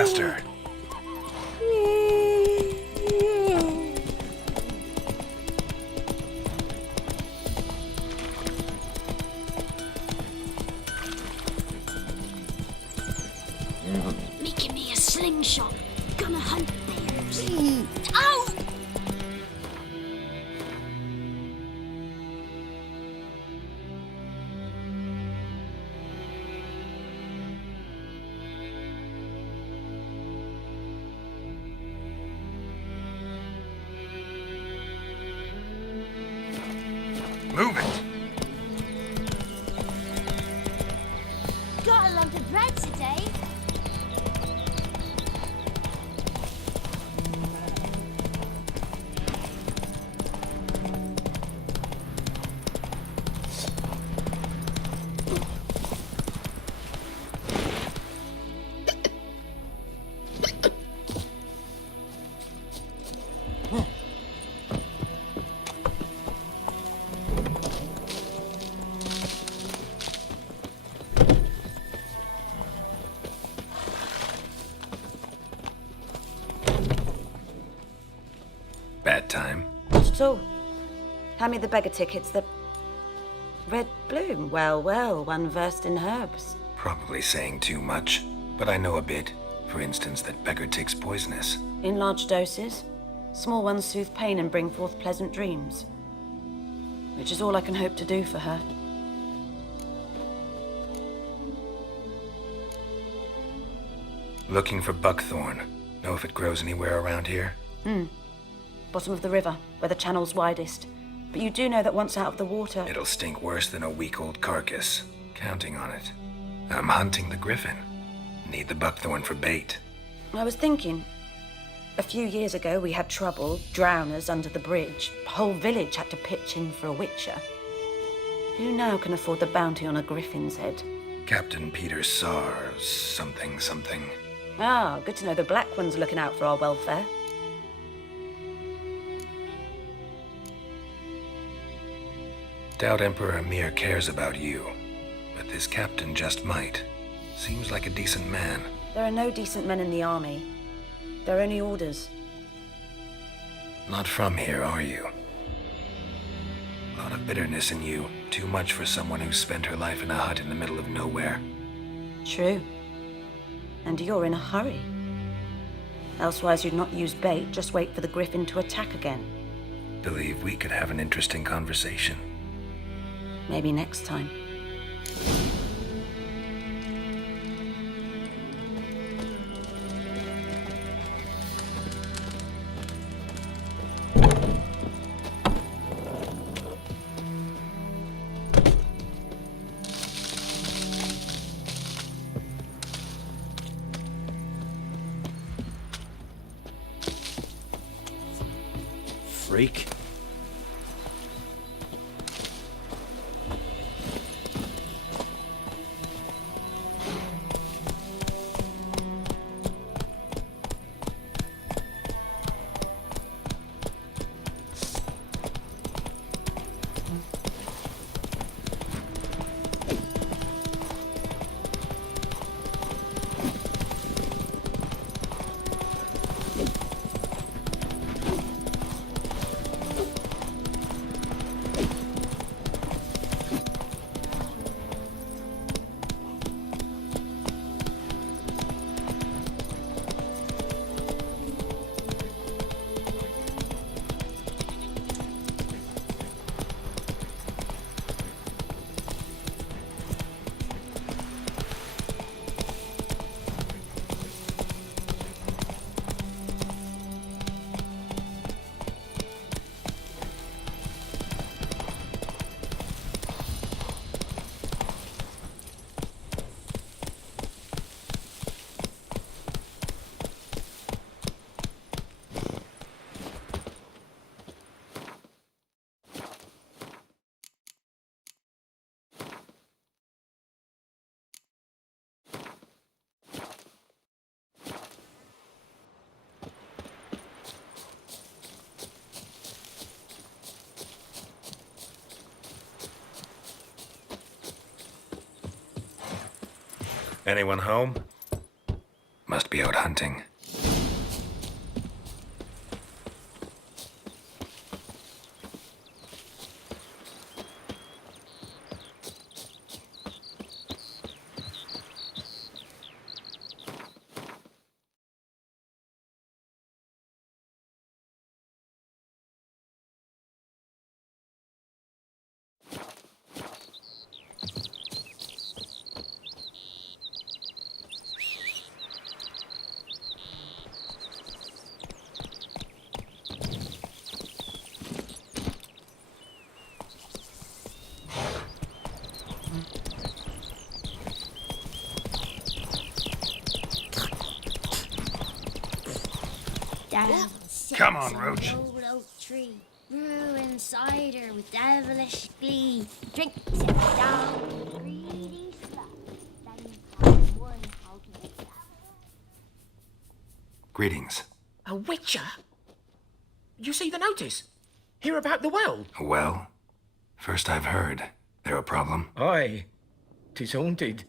faster. Making me a slingshot. Gonna hunt bears. Ow! Move it. Got a lump of bread today. Bad time. Not at all. Hand me the beggar tickets, the red bloom. Well, well, one versed in herbs. Probably saying too much, but I know a bit. For instance, that beggar tick's poisonous. In large doses. Small ones soothe pain and bring forth pleasant dreams. Which is all I can hope to do for her. Looking for buckthorn. Know if it grows anywhere around here? Bottom of the river, where the channel's widest. But you do know that once out of the water... It'll stink worse than a week-old carcass. Counting on it. I'm hunting the griffin. Need the buckthorn for bait. I was thinking... A few years ago, we had trouble, drowners under the bridge. The whole village had to pitch in for a witcher. Who now can afford the bounty on a griffin's head? Captain Peter Sars, something. Ah, good to know the Black One's looking out for our welfare. Doubt Emperor Emir cares about you, but this captain just might. Seems like a decent man. There are no decent men in the army. There are only orders. Not from here, are you? A lot of bitterness in you. Too much for someone who spent her life in a hut in the middle of nowhere. True. And you're in a hurry. Elsewise you'd not use bait, just wait for the griffin to attack again. Believe we could have an interesting conversation. Maybe next time. Freak. Anyone home? Must be out hunting. Down Come on, sits Roach. an old oak tree, brewing cider with devilish glee. Drinks it down, greedy slut. Then comes one called Witcher. Greetings. A witcher? You see the notice? Hear about the well? Well, first I've heard. There a problem? Aye. 'Tis haunted.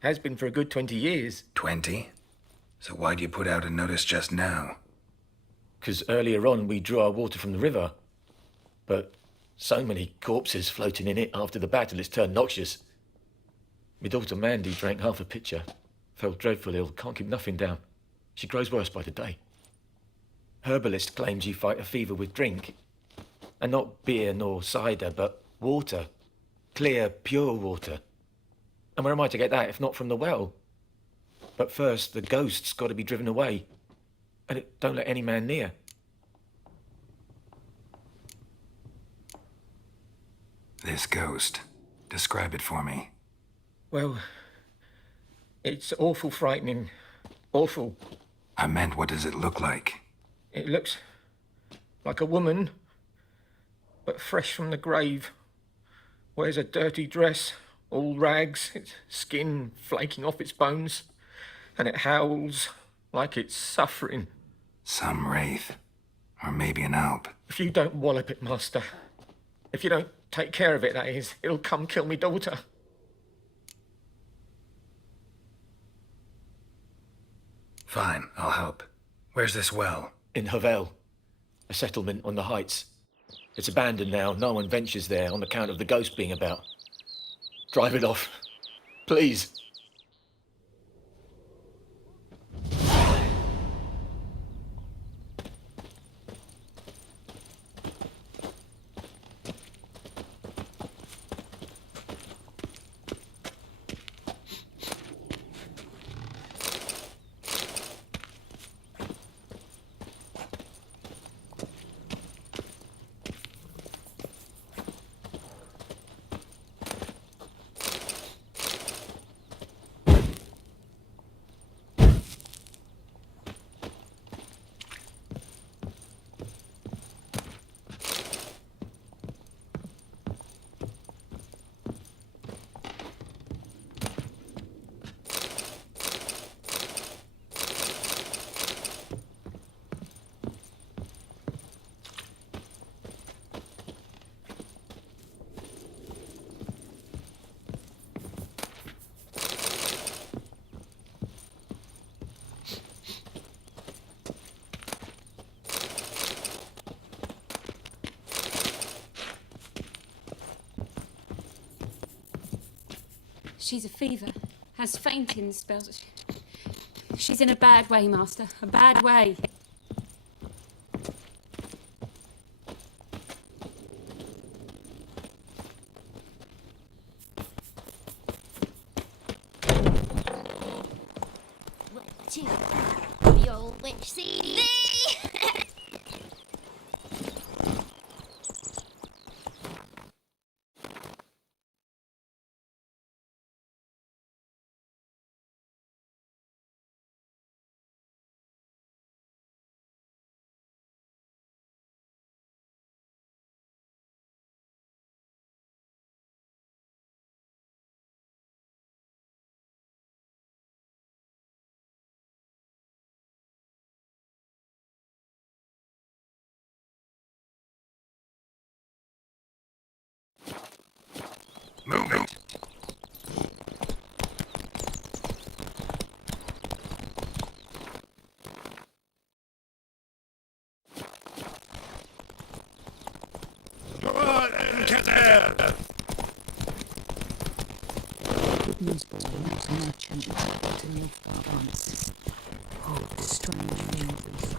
Has been for a good 20 years. 20? So why'd you put out a notice just now? 'Cause earlier on we drew our water from the river. But so many corpses floating in it after the battle it's turned noxious. My daughter Mandy drank half a pitcher. Fell dreadful ill, can't keep nothing down. She grows worse by the day. Herbalist claims you fight a fever with drink. And not beer nor cider, but water. Clear, pure water. And where am I to get that if not from the well? But first, the ghost's got to be driven away. And it don't let any man near. This ghost. Describe it for me. Well, it's awful frightening. Awful. I meant, what does it look like? It looks like a woman, but fresh from the grave. Wears a dirty dress, all rags, its skin flaking off its bones. And it howls like it's suffering. Some wraith. Or maybe an alp. If you don't wallop it, Master. If you don't take care of it, that is, it'll come kill me daughter. Fine, I'll help. Where's this well? In Havel, a settlement on the heights. It's abandoned now. No one ventures there on account of the ghost being about. Drive it off. Please. She's a fever, has fainting spells. She's in a bad way, Master. A bad way. Witcher, the old witch see thee. Good news, boy, not a merchant to live for once. Oh, strange memories.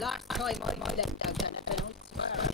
Last time I left out anything, I swear.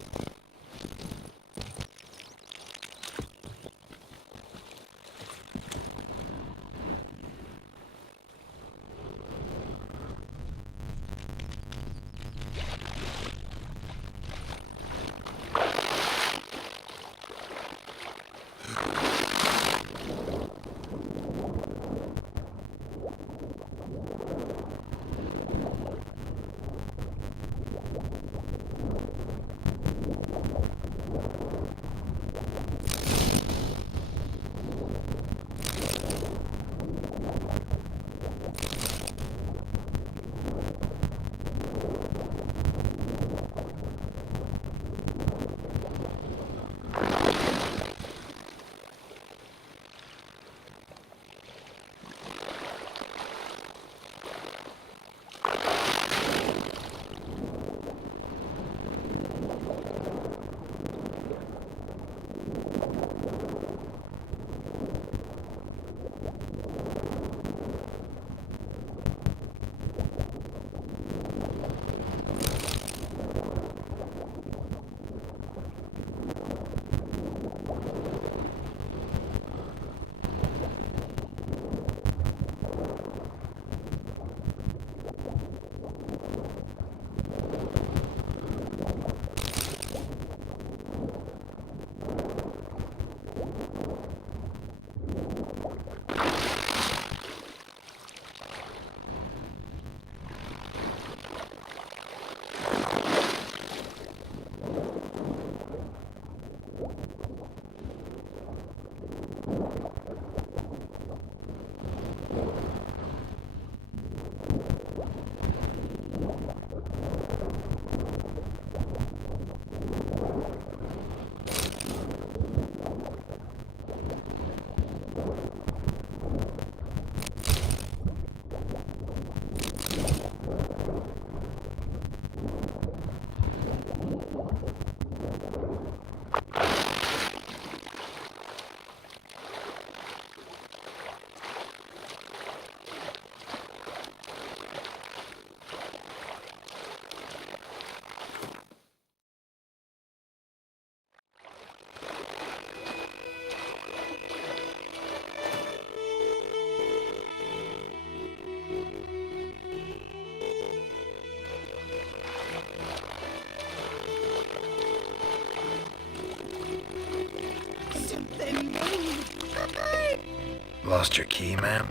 Lost your key, ma'am?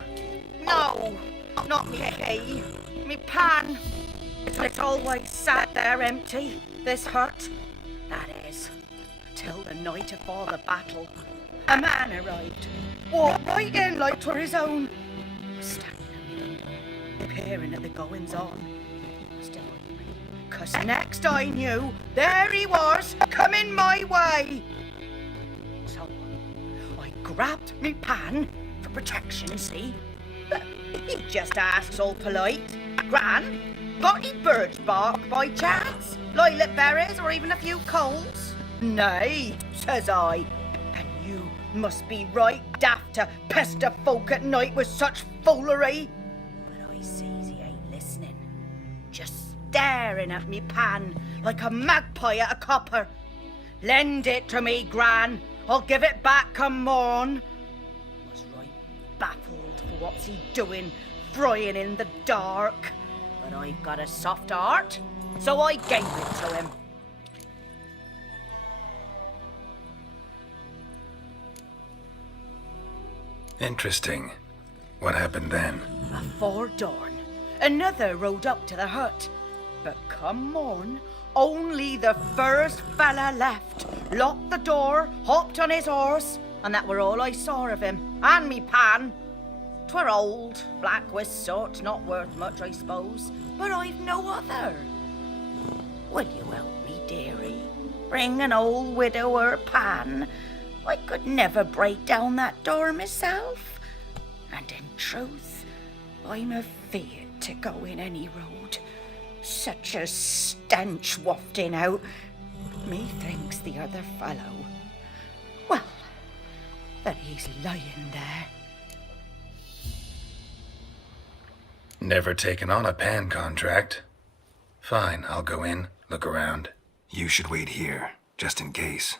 No, not me key. Me pan. It's always sat there empty, this hut. That is, till the night afore the battle. A man arrived, walked right in like 'twere his own. Was standing at the window, peering at the goings on. Still on me, 'cause next I knew, there he was, coming my way. So I grabbed me pan for protection, see? But he just asks all polite, Gran, got any bird's bark by chance? Lilac berries or even a few coals? Nay, says I. And you must be right daft to pester folk at night with such foolery. But I sees he ain't listening, just staring at me pan like a magpie at a copper. Lend it to me, Gran. I'll give it back come morn. Was right baffled for what's he doing, frying in the dark. But I've got a soft heart, so I gave it to him. Interesting. What happened then? Afore dawn, another rode up to the hut. But come morn, only the first fella left. Locked the door, hopped on his horse, and that were all I saw of him. And me pan. 'Twere old, black with soot, not worth much, I suppose. But I've no other. Will you help me, dearie? Bring an old widower pan. I could never break down that door myself. And in truth, I'm afeard to go in any road. Such a stench wafting out. Methinks the other fellow. Well, that he's lying there. Never taken on a pan contract. Fine, I'll go in, look around. You should wait here, just in case.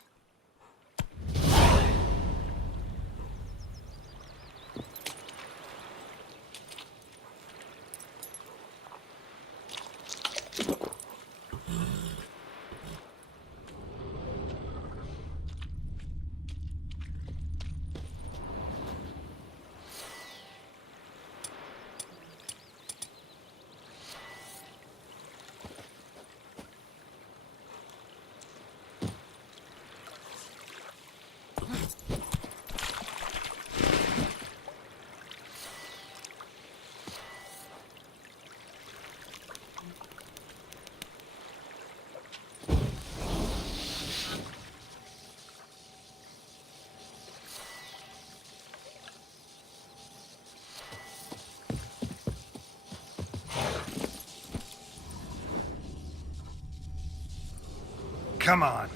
Come on.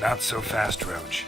Not so fast, Roach.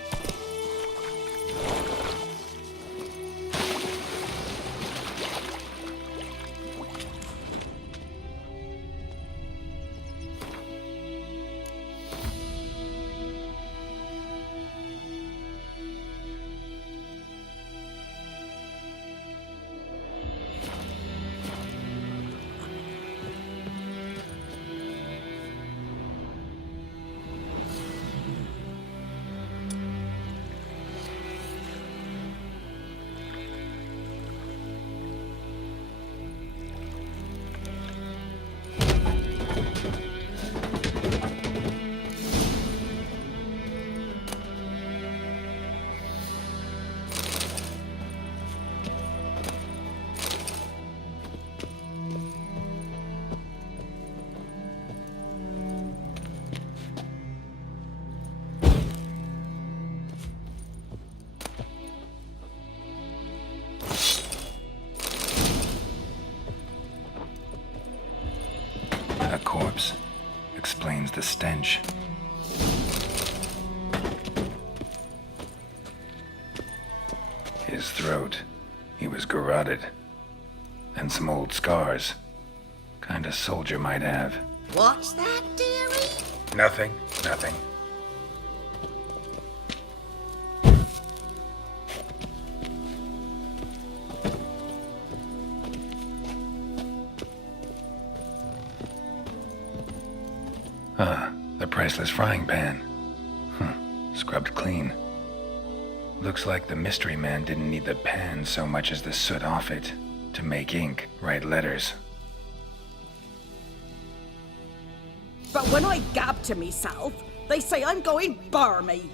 A corpse explains the stench. His throat, he was garroted. And some old scars. Kind of soldier might have. What's that, dearie? Nothing, nothing. The priceless frying pan. Scrubbed clean. Looks like the mystery man didn't need the pan so much as the soot off it to make ink, write letters. But when I gab to myself, they say I'm going barmy.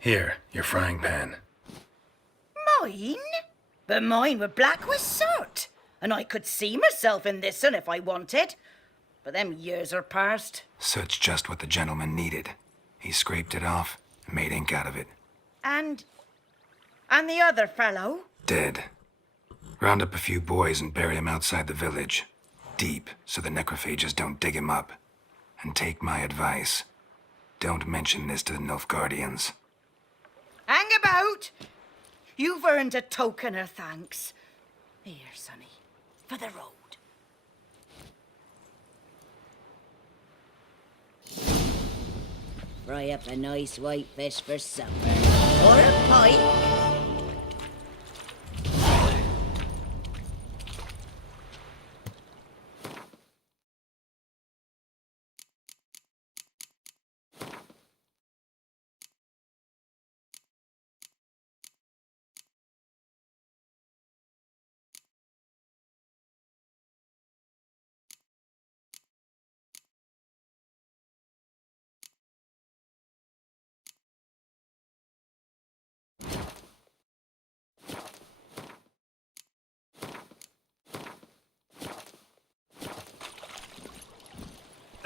Here, your frying pan. Mine? But mine were black with soot, and I could see myself in this one if I wanted. But them years are past. Soot's just what the gentleman needed. He scraped it off and made ink out of it. And the other fellow? Dead. Round up a few boys and bury him outside the village. Deep, so the necrophages don't dig him up. And take my advice. Don't mention this to the Nilfgaardians. Hang about! You've earned a token of thanks. Here, sonny, for the road. Fry up a nice white fish for supper. Or a pike.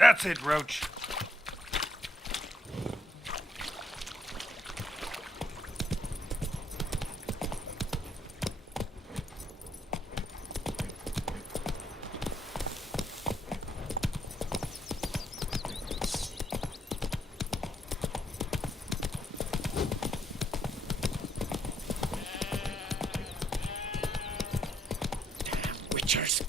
That's it, Roach. Witchers.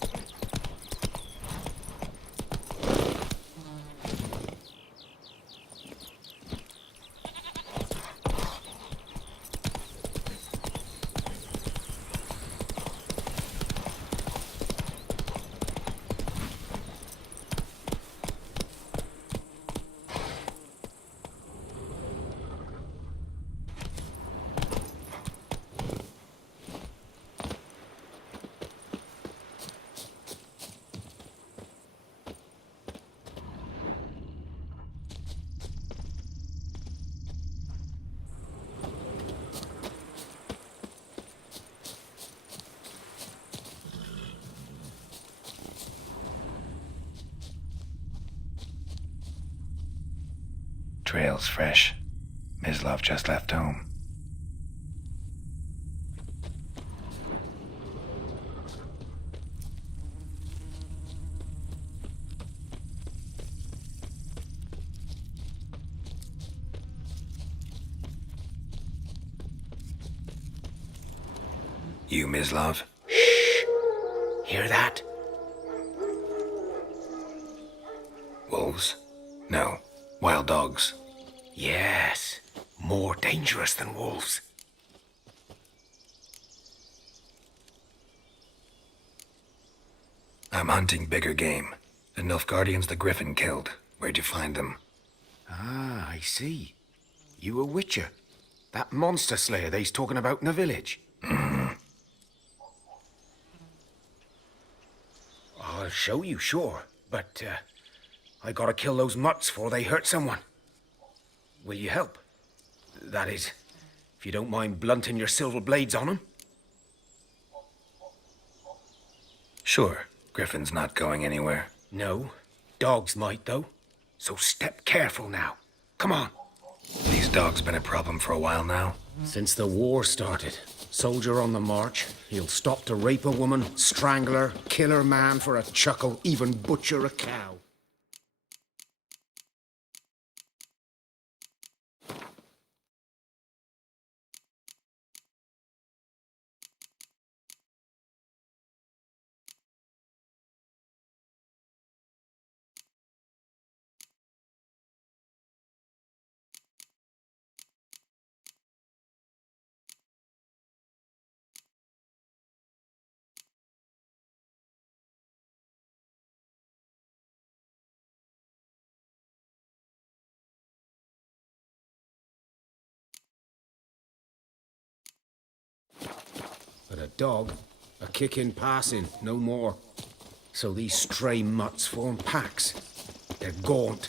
Trail's fresh. Mislav just left home. You, Mislav? Hear that? Wolves? No. Wild dogs. Yes. More dangerous than wolves. I'm hunting bigger game. The Nilfgaardians the Griffin killed. Where'd you find them? Ah, I see. You a witcher. That monster slayer they's talking about in the village. I'll show you, sure. But, I gotta kill those mutts before they hurt someone. Will you help? That is, if you don't mind blunting your silver blades on them. Sure. Griffin's not going anywhere. No. Dogs might, though. So step careful now. Come on. These dogs been a problem for a while now. Since the war started. Soldier on the march. He'll stop to rape a woman, strangle her, kill her man for a chuckle, even butcher a cow. But a dog, a kick in passing, no more. So these stray mutts form packs. They're gaunt,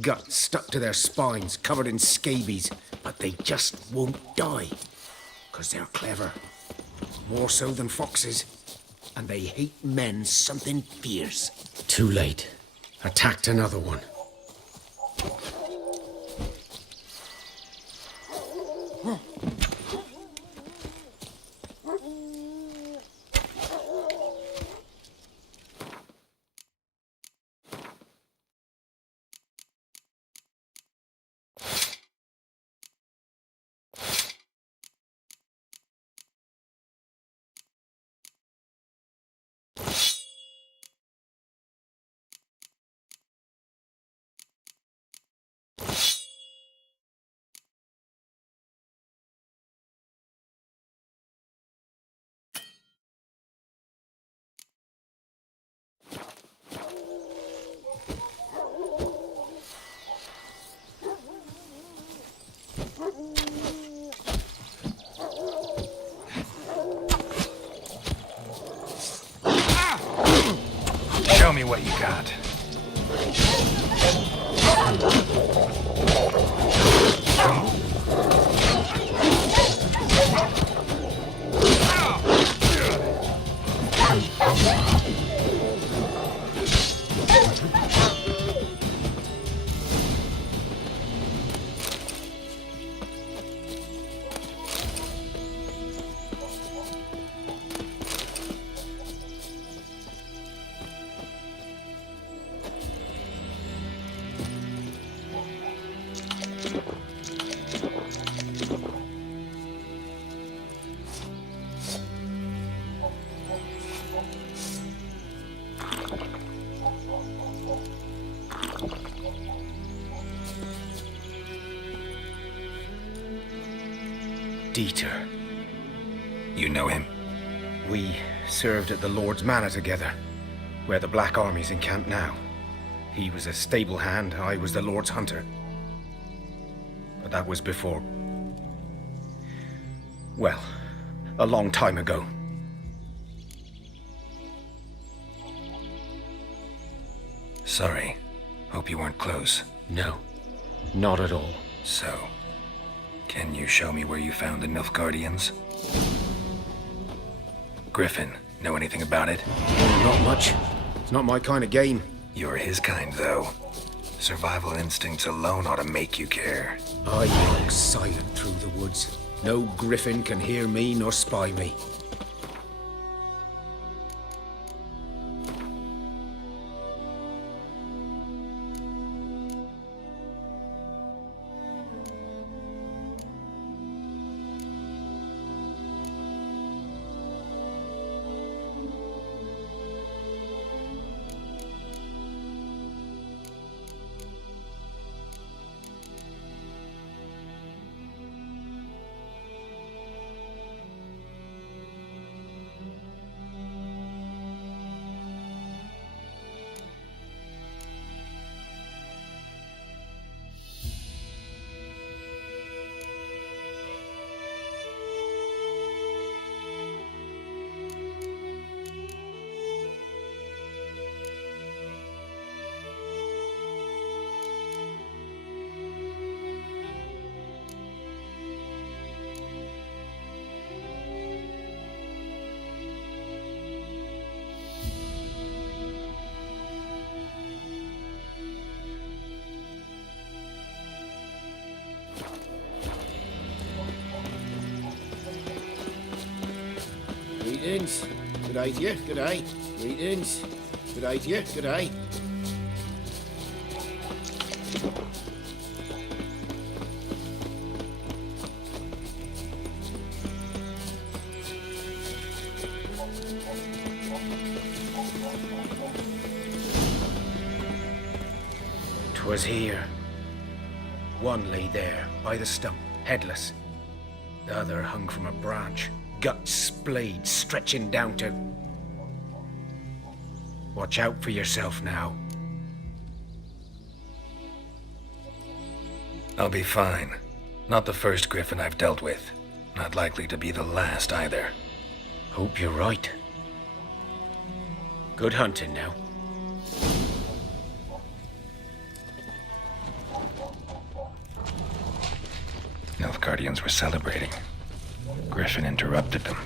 guts stuck to their spines, covered in scabies, but they just won't die. 'Cause they're clever. More so than foxes. And they hate men something fierce. Too late. Attacked another one. Show me what you got. Dieter. You know him? We served at the Lord's Manor together, where the Black Army's encamped now. He was a stable hand, I was the Lord's hunter. But that was before... well, a long time ago. Sorry. Hope you weren't close. No, not at all. So, can you show me where you found the Nilfgaardians? Griffin, know anything about it? Oh, not much. It's not my kind of game. You're his kind, though. Survival instincts alone ought to make you care. I walk silent through the woods. No griffin can hear me nor spy me. Greetings. Good day to you. Good day. Greetings. Good day to you. Good day. 'Twas here. One lay there, by the stump, headless. The other hung from a branch, guts splayed, stretching down to... Watch out for yourself now. I'll be fine. Not the first griffin I've dealt with. Not likely to be the last either. Hope you're right. Good hunting now. Nilfgaardians were celebrating. Griffin interrupted them.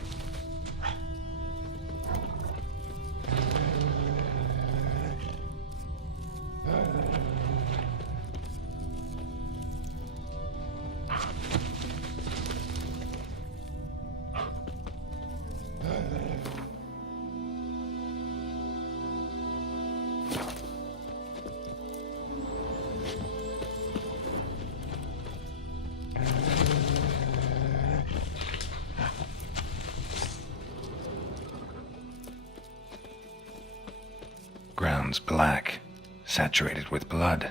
Ground's black, saturated with blood.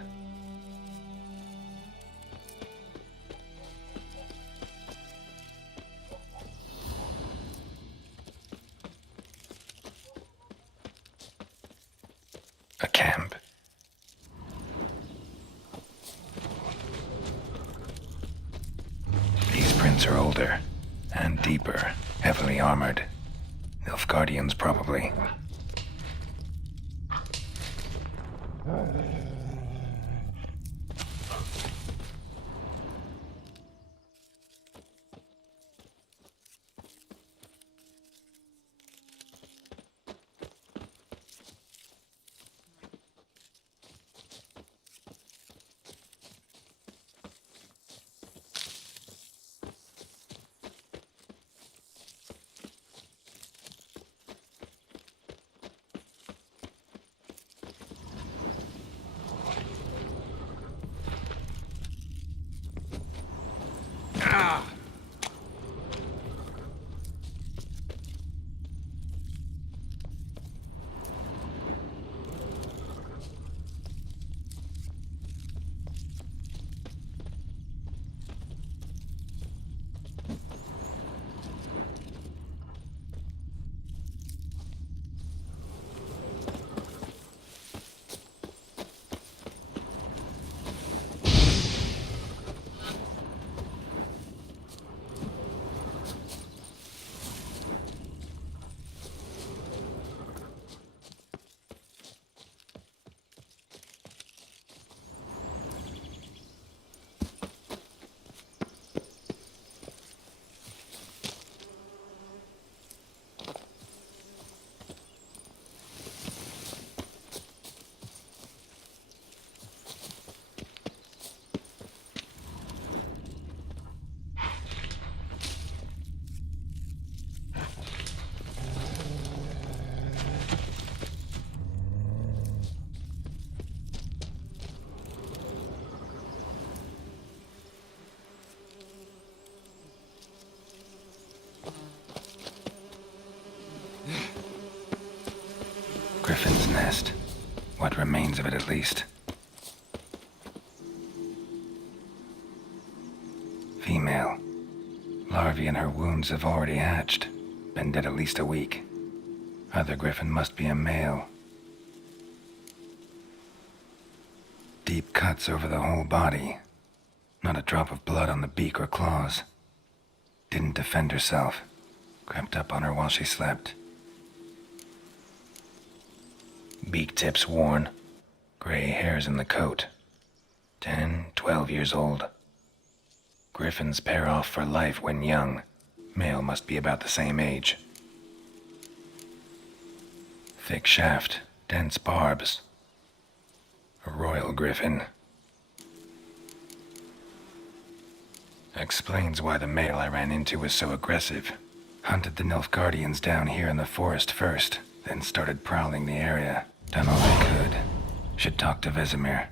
A camp. These prints are older and deeper, heavily armored. Nilfgaardians, probably. What remains of it, at least. Female. Larvae in her wounds have already hatched. Been dead at least a week. Other griffin must be a male. Deep cuts over the whole body. Not a drop of blood on the beak or claws. Didn't defend herself. Crept up on her while she slept. Beak tips worn. Gray hairs in the coat. 10, 12 years old. Griffins pair off for life when young. Male must be about the same age. Thick shaft, dense barbs. A royal griffin. Explains why the male I ran into was so aggressive. Hunted the Nilfgaardians down here in the forest first, then started prowling the area. Done all I could. Should talk to Vesemir.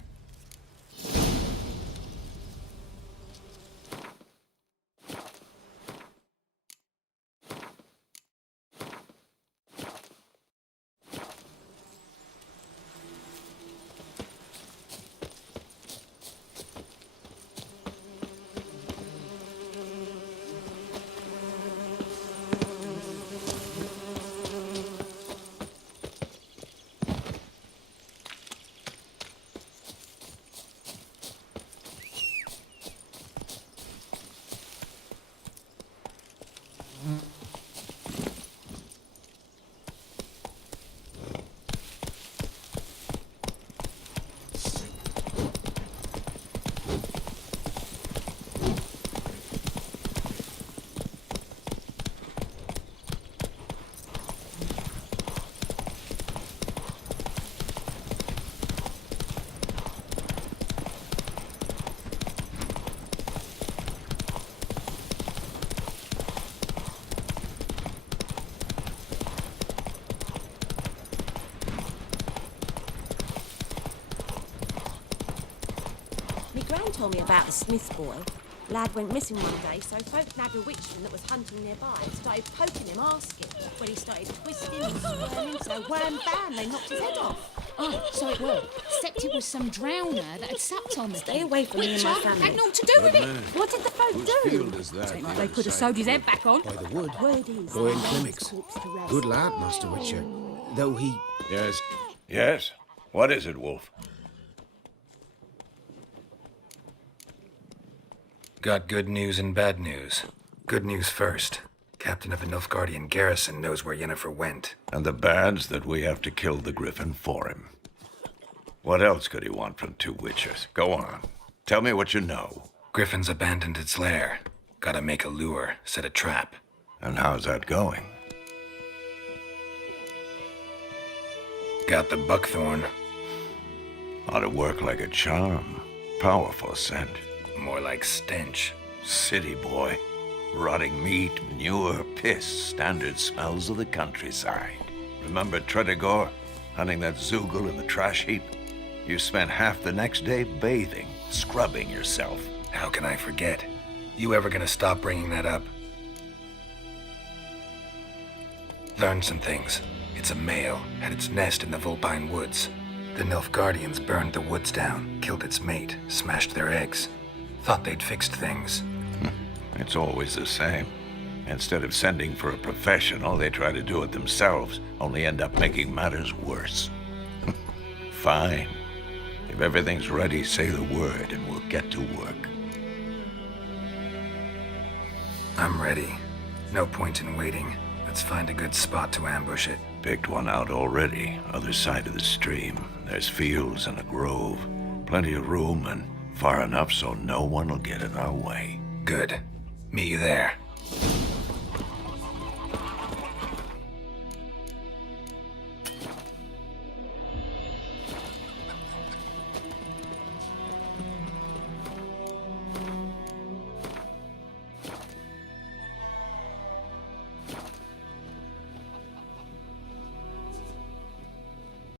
Gran told me about the Smith boy. Lad went missing one day, so folk nabbed a witchman that was hunting nearby and started poking him, asking. When he started twisting and squirming, so wham bam, they knocked his head off. Oh, so it was. Except it was some drowner that had sucked on the Stay away from me and my Witcher family. had naught to do with it. What did the folk do? Ain't like they could have sewed his head back on. By the wood. Word is, Boy in he laid his clinics. corpse to rest. Good lad, Master Witcher. Though he... Yes. Yes? What is it, Wolf? Got good news and bad news. Good news first. Captain of the Nilfgaardian garrison knows where Yennefer went. And the bad's that we have to kill the griffin for him. What else could he want from two witchers? Go on. Tell me what you know. Griffin's abandoned its lair. Gotta make a lure, set a trap. And how's that going? Got the buckthorn. Ought to work like a charm. Powerful scent. More like stench. City boy. Rotting meat, manure, piss, standard smells of the countryside. Remember Tredegor? Hunting that Zoogle in the trash heap? You spent half the next day bathing, scrubbing yourself. How can I forget? You ever gonna stop bringing that up? Learned some things. It's a male, had its nest in the Vulpine Woods. The Nilfgaardians burned the woods down, killed its mate, smashed their eggs. Thought they'd fixed things. It's always the same. Instead of sending for a professional, they try to do it themselves, only end up making matters worse. Fine. If everything's ready, say the word and we'll get to work. I'm ready. No point in waiting. Let's find a good spot to ambush it. Picked one out already, other side of the stream. There's fields and a grove. Plenty of room and far enough so no one will get in our way. Good. Meet you there.